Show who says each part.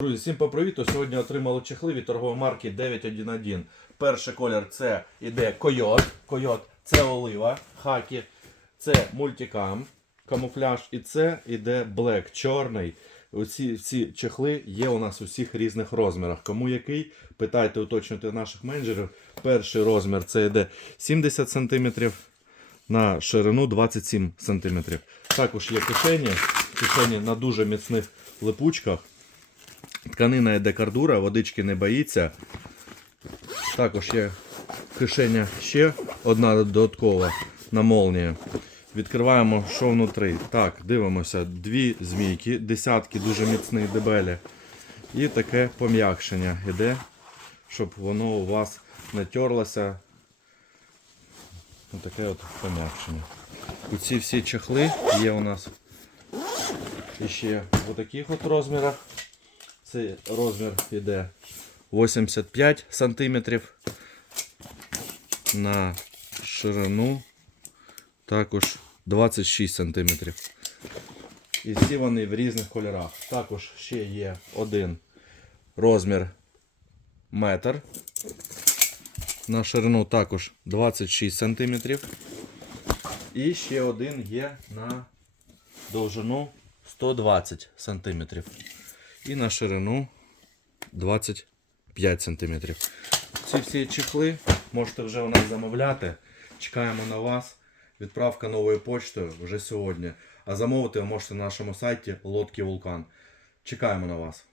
Speaker 1: Друзі, всім привіт! Сьогодні отримали чехли від торгової марки 911. Перший колір це іде койот. Койот це олива, хакі, це мультикам, камуфляж і це іде блек, чорний. Оці всі чехли є у нас у всіх різних розмірах. Кому який? Питайте, уточнюйте наших менеджерів. Перший розмір це йде 70 см на ширину 27 см. Також є кишені, кишені на дуже міцних липучках. Тканина йде кардура, водички не боїться. Також є кишеня ще одна додаткова на молнії. Відкриваємо, що внутрі. Так, дивимося. Дві змійки, десятки дуже міцні дебелі. І таке пом'якшення йде, щоб воно у вас не терлося. Таке от пом'якшення. У ці всі чехли є у нас ще в таких от розмірах. Цей розмір йде 85 сантиметрів на ширину також 26 сантиметрів. І всі вони в різних кольорах. Також ще є один розмір метр. На ширину також 26 сантиметрів. І ще один є на довжину 120 сантиметрів і на ширину 25 см. Ці всі чехли можете вже у нас замовляти. Чекаємо на вас. Відправка новою почтою вже сьогодні. А замовити ви можете на нашому сайті Лодки Вулкан. Чекаємо на вас.